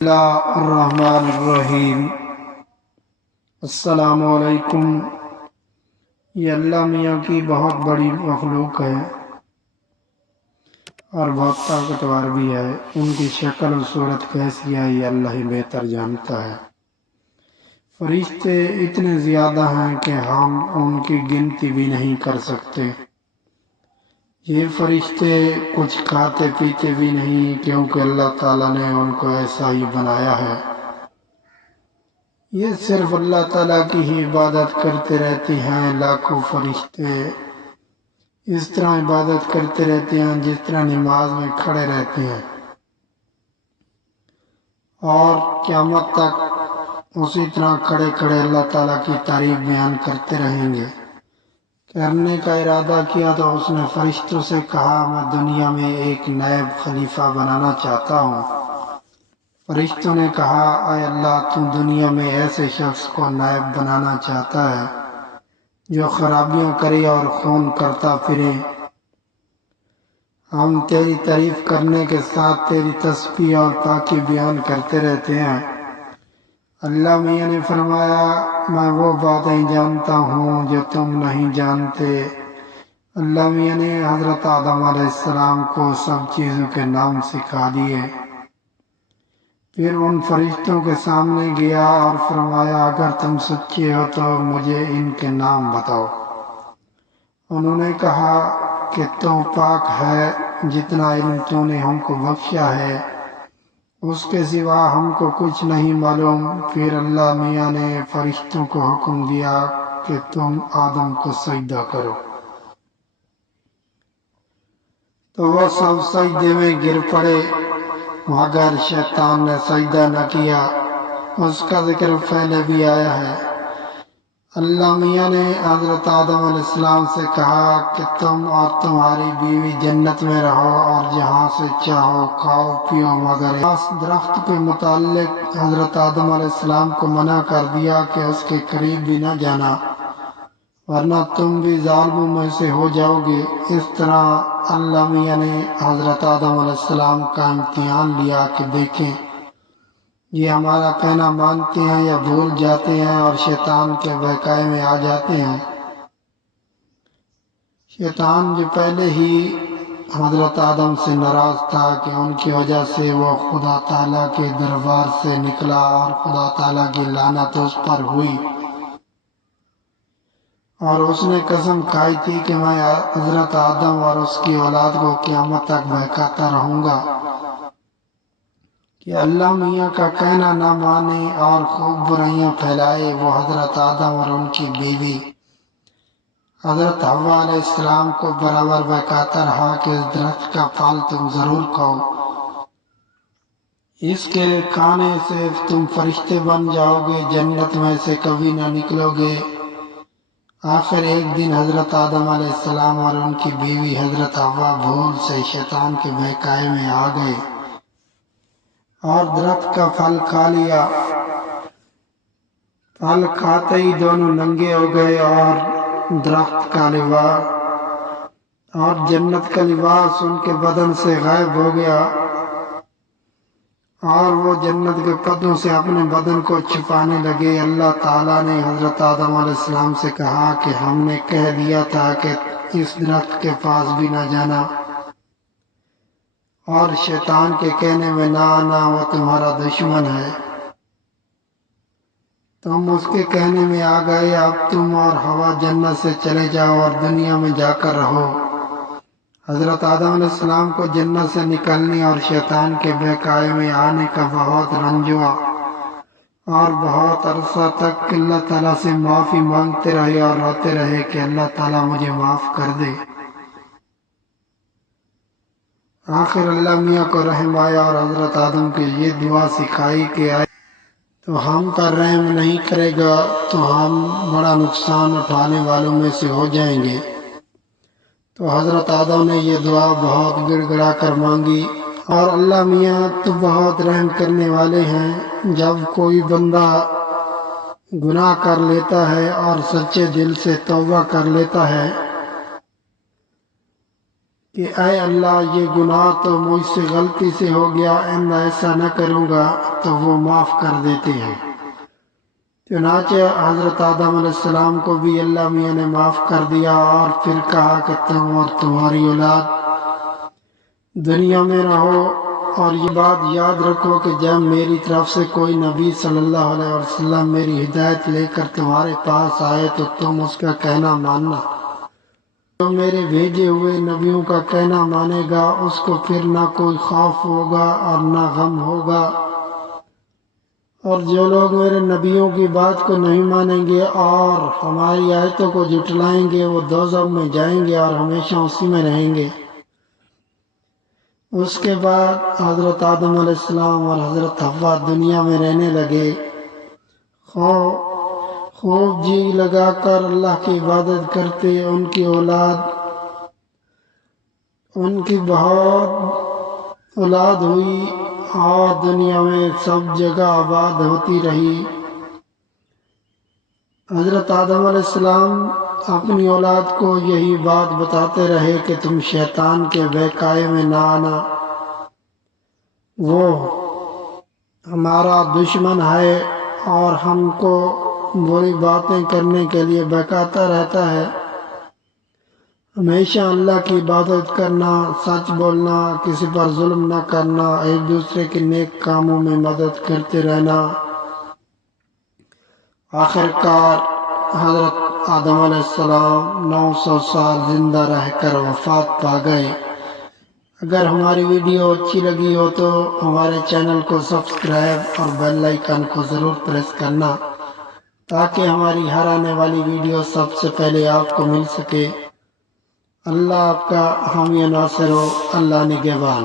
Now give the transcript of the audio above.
اللہ الرحمن الرحیم۔ السلام علیکم۔ یہ اللہ میاں کی بہت بڑی مخلوق ہے اور بہت طاقتور بھی ہے۔ ان کی شکل و صورت کیسی ہے یہ اللہ ہی بہتر جانتا ہے۔ فرشتے اتنے زیادہ ہیں کہ ہم ان کی گنتی بھی نہیں کر سکتے۔ یہ فرشتے کچھ کھاتے پیتے بھی نہیں، کیونکہ اللہ تعالیٰ نے ان کو ایسا ہی بنایا ہے۔ یہ صرف اللہ تعالیٰ کی ہی عبادت کرتے رہتے ہیں۔ لاکھوں فرشتے اس طرح عبادت کرتے رہتے ہیں جس طرح نماز میں کھڑے رہتے ہیں، اور قیامت تک اسی طرح کھڑے کھڑے اللہ تعالیٰ کی تعریف بیان کرتے رہیں گے۔ کرنے کا ارادہ کیا تو اس نے فرشتوں سے کہا، میں دنیا میں ایک نائب خلیفہ بنانا چاہتا ہوں۔ فرشتوں نے کہا، اے اللہ، تو دنیا میں ایسے شخص کو نائب بنانا چاہتا ہے جو خرابیاں کرے اور خون کرتا پھرے۔ ہم تیری تعریف کرنے کے ساتھ تیری تسبیح اور پاکی بیان کرتے رہتے ہیں۔ اللہ میاں نے فرمایا، میں وہ باتیں جانتا ہوں جو تم نہیں جانتے۔ اللہ میاں نے حضرت آدم علیہ السلام کو سب چیزوں کے نام سکھا دیے۔ پھر ان فرشتوں کے سامنے گیا اور فرمایا، اگر تم سچے ہو تو مجھے ان کے نام بتاؤ۔ انہوں نے کہا کہ تو پاک ہے، جتنا علم تو نے ہم کو بخشا ہے اس کے سوا ہم کو کچھ نہیں معلوم۔ پھر اللہ میاں نے فرشتوں کو حکم دیا کہ تم آدم کو سجدہ کرو، تو وہ سب سجدے میں گر پڑے مگر شیطان نے سجدہ نہ کیا۔ اس کا ذکر پہلے بھی آیا ہے۔ اللہ میاں نے حضرت آدم علیہ السلام سے کہا کہ تم اور تمہاری بیوی جنت میں رہو اور جہاں سے چاہو کھاؤ پیو، مگر اس درخت کے متعلق حضرت آدم علیہ السلام کو منع کر دیا کہ اس کے قریب بھی نہ جانا، ورنہ تم بھی ظالموں میں سے ہو جاؤ گے۔ اس طرح اللہ میاں نے حضرت آدم علیہ السلام کا امتحان لیا کہ دیکھیں یہ ہمارا کہنا مانتے ہیں یا بھول جاتے ہیں اور شیطان کے بہکائے میں آ جاتے ہیں۔ شیطان جو پہلے ہی حضرت آدم سے ناراض تھا کہ ان کی وجہ سے وہ خدا تعالیٰ کے دربار سے نکلا اور خدا تعالیٰ کی لعنت اس پر ہوئی، اور اس نے قسم کھائی تھی کہ میں حضرت آدم اور اس کی اولاد کو قیامت تک بہکاتا رہوں گا کہ اللہ میاں کا کہنا نہ مانے اور خوب برائیاں پھیلائے۔ وہ حضرت آدم اور ان کی بیوی حضرت حوا علیہ السلام کو برابر بہکاتا رہا کہ اس درخت کا پھل تم ضرور کھاؤ، اس کے کھانے سے تم فرشتے بن جاؤ گے، جنت میں سے کبھی نہ نکلو گے۔ آخر ایک دن حضرت آدم علیہ السلام اور ان کی بیوی حضرت حوا بھول سے شیطان کے بہکائے میں آ گئے اور درخت کا پھل کھا لیا۔ پھل کھاتے ہی دونوں ننگے ہو گئے اور درخت کا لباس اور جنت کا لباس ان کے بدن سے غائب ہو گیا، اور وہ جنت کے پتوں سے اپنے بدن کو چھپانے لگے۔ اللہ تعالیٰ نے حضرت آدم علیہ السلام سے کہا کہ ہم نے کہہ دیا تھا کہ اس درخت کے پاس بھی نہ جانا، اور شیطان کے کہنے میں نہ آنا، وہ تمہارا دشمن ہے۔ تم اس کے کہنے میں آ گئے، اب تم اور حوا جنت سے چلے جاؤ اور دنیا میں جا کر رہو۔ حضرت آدم علیہ السلام کو جنت سے نکلنے اور شیطان کے بہکائے میں آنے کا بہت رنج ہوا، اور بہت عرصہ تک اللہ تعالیٰ سے معافی مانگتے رہے اور روتے رہے کہ اللہ تعالیٰ مجھے معاف کر دے۔ آخر اللہ میاں کو رحم آیا اور حضرت آدم کو یہ دعا سکھائی کہ آئے تو ہم پر رحم نہیں کرے گا تو ہم بڑا نقصان اٹھانے والوں میں سے ہو جائیں گے۔ تو حضرت آدم نے یہ دعا بہت گڑ گڑا کر مانگی، اور اللہ میاں تو بہت رحم کرنے والے ہیں۔ جب کوئی بندہ گناہ کر لیتا ہے اور سچے دل سے توبہ کر لیتا ہے کہ اے اللہ یہ گناہ تو مجھ سے غلطی سے ہو گیا، ایسا نہ کروں گا، تو وہ معاف کر دیتے ہیں۔ چنانچہ حضرت آدم علیہ السلام کو بھی اللہ میاں نے معاف کر دیا، اور پھر کہا کہ تم اور تمہاری اولاد دنیا میں رہو، اور یہ بات یاد رکھو کہ جب میری طرف سے کوئی نبی صلی اللہ علیہ وسلم میری ہدایت لے کر تمہارے پاس آئے تو تم اس کا کہنا ماننا۔ جو میرے بھیجے ہوئے نبیوں کا کہنا مانے گا اس کو پھر نہ کوئی خوف ہوگا اور نہ غم ہوگا، اور جو لوگ میرے نبیوں کی بات کو نہیں مانیں گے اور ہماری آیتوں کو جھٹلائیں گے وہ دوزخ میں جائیں گے اور ہمیشہ اسی میں رہیں گے۔ اس کے بعد حضرت آدم علیہ السلام اور حضرت حوا دنیا میں رہنے لگے، خوب جی لگا کر اللہ کی عبادت کرتے۔ ان کی اولاد، ان کی بہت اولاد ہوئی اور دنیا میں سب جگہ آباد ہوتی رہی۔ حضرت آدم علیہ السلام اپنی اولاد کو یہی بات بتاتے رہے کہ تم شیطان کے بہکاوے میں نہ آنا، وہ ہمارا دشمن ہے اور ہم کو بری باتیں کرنے کے لیے بہکاتا رہتا ہے۔ ہمیشہ اللہ کی عبادت کرنا، سچ بولنا، کسی پر ظلم نہ کرنا، ایک دوسرے کے نیک کاموں میں مدد کرتے رہنا۔ آخرکار حضرت آدم علیہ السلام 900 سال زندہ رہ کر وفات پا گئے۔ اگر ہماری ویڈیو اچھی لگی ہو تو ہمارے چینل کو سبسکرائب اور بیل آئیکن کو ضرور پریس کرنا تاکہ ہماری ہر آنے والی ویڈیو سب سے پہلے آپ کو مل سکے۔ اللہ آپ کا حامی و ناصر ہو، اللہ نگہبان۔